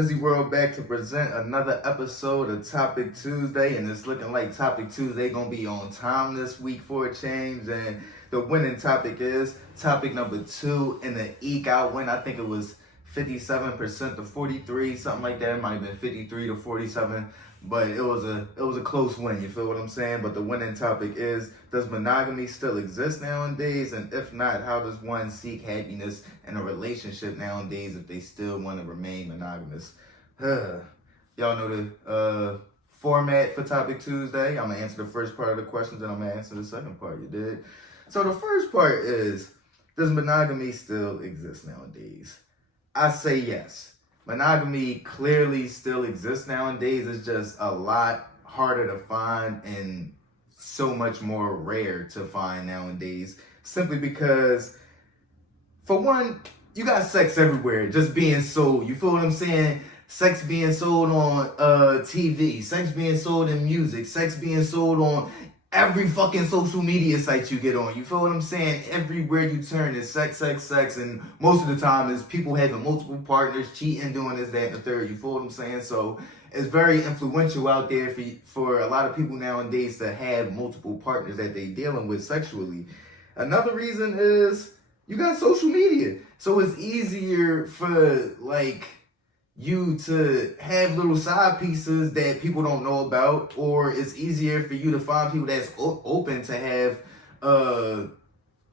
MizzyWorld back to present another episode of Topic Tuesday, and it's looking like Topic Tuesday gonna be on time this week for a change. And the winning topic is topic number 2 in the eke out win. I think it was 57% to 43, something like that. It might have been 53 to 47, but it was a close win. You feel what I'm saying? But the winning topic is: does monogamy still exist nowadays? And if not, how does one seek happiness in a relationship nowadays if they still want to remain monogamous? Y'all know the format for Topic Tuesday. I'm gonna answer the first part of the questions, and I'm gonna answer the second part. You did. So the first part is: does monogamy still exist nowadays? I say yes. Monogamy clearly still exists nowadays. It's just a lot harder to find and so much more rare to find nowadays. Simply because, for one, you got sex everywhere just being sold. You feel what I'm saying? Sex being sold on TV, sex being sold in music, sex being sold on every fucking social media site you get on. You feel what I'm saying? Everywhere you turn is sex, sex, sex. And most of the time is people having multiple partners, cheating, doing this, that, and the third. You feel what I'm saying? So it's very influential out there for a lot of people nowadays to have multiple partners that they dealing with sexually. Another reason is you got social media. So it's easier for you to have little side pieces that people don't know about, or it's easier for you to find people that's open to have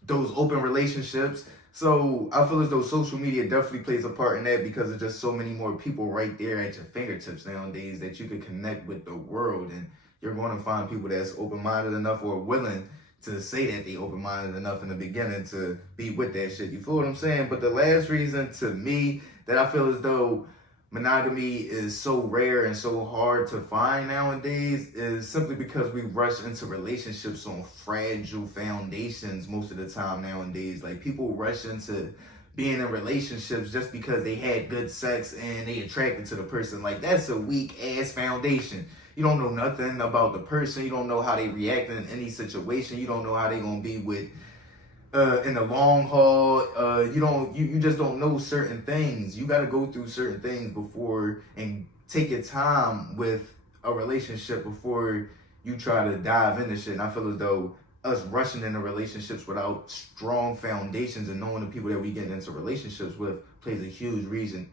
those open relationships. So I feel as though social media definitely plays a part in that, because there's just so many more people right there at your fingertips nowadays that you can connect with the world, and you're going to find people that's open-minded enough or willing to say that they open-minded enough in the beginning to be with that shit. You feel what I'm saying? But the last reason to me that I feel as though monogamy is so rare and so hard to find nowadays is simply because we rush into relationships on fragile foundations most of the time nowadays. Like, people rush into being in relationships just because they had good sex and they attracted to the person. Like, that's a weak ass foundation. You don't know nothing about the person. You don't know how they react in any situation. You don't know how they gonna be with in the long haul. You just don't know certain things. You got to go through certain things before, and take your time with a relationship before you try to dive into shit. And I feel as though us rushing into relationships without strong foundations and knowing the people that we get into relationships with plays a huge reason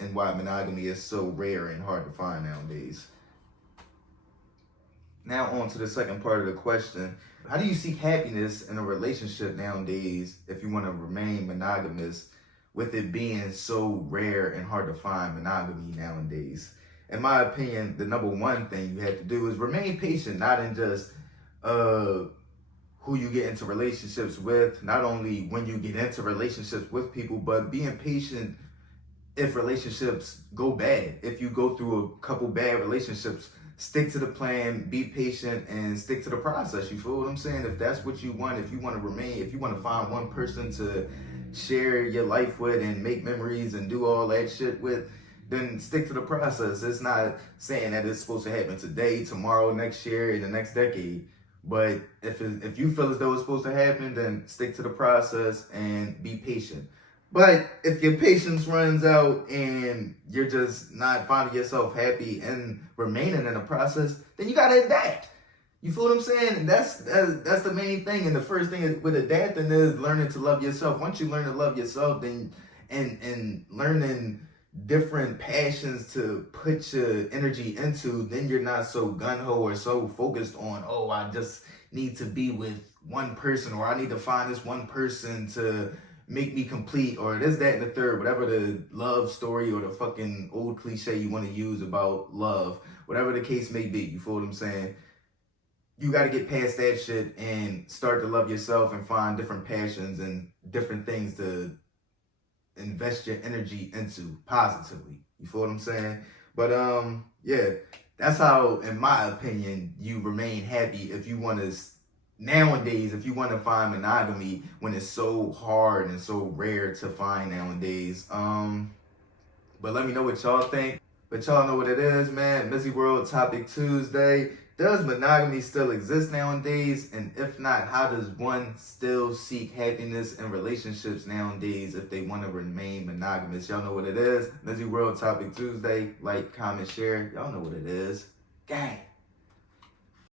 in why monogamy is so rare and hard to find nowadays. Now on to the second part of the question. How do you seek happiness in a relationship nowadays if you want to remain monogamous, with it being so rare and hard to find monogamy nowadays? In my opinion, the number one thing you have to do is remain patient, not in just who you get into relationships with, not only when you get into relationships with people, but being patient if relationships go bad. If you go through a couple bad relationships, stick to the plan, be patient, and stick to the process. You feel what I'm saying? If that's what you want, if you want to remain, if you want to find one person to share your life with and make memories and do all that shit with, then stick to the process. It's not saying that it's supposed to happen today, tomorrow, next year, in the next decade. But if you feel as though it's supposed to happen, then stick to the process and be patient. But if your patience runs out and you're just not finding yourself happy and remaining in the process, then you gotta adapt. You feel what I'm saying? And that's the main thing. And the first thing with adapting is learning to love yourself. Once you learn to love yourself, then and learning different passions to put your energy into, then you're not so gung-ho or so focused on, oh, I just need to be with one person, or I need to find this one person to make me complete, or this, that, and the third, whatever the love story or the fucking old cliche you want to use about love, whatever the case may be. You feel what I'm saying? You got to get past that shit and start to love yourself and find different passions and different things to invest your energy into positively. You feel what I'm saying? But yeah, that's how, in my opinion, you remain happy if you want to nowadays, if you want to find monogamy when it's so hard and so rare to find nowadays. But let me know what y'all think. But y'all know what it is, man. MizzyWorld Topic Tuesday. Does monogamy still exist nowadays? And if not, how does one still seek happiness in relationships nowadays if they want to remain monogamous? Y'all know what it is. MizzyWorld Topic Tuesday. Like, comment, share. Y'all know what it is. Gang.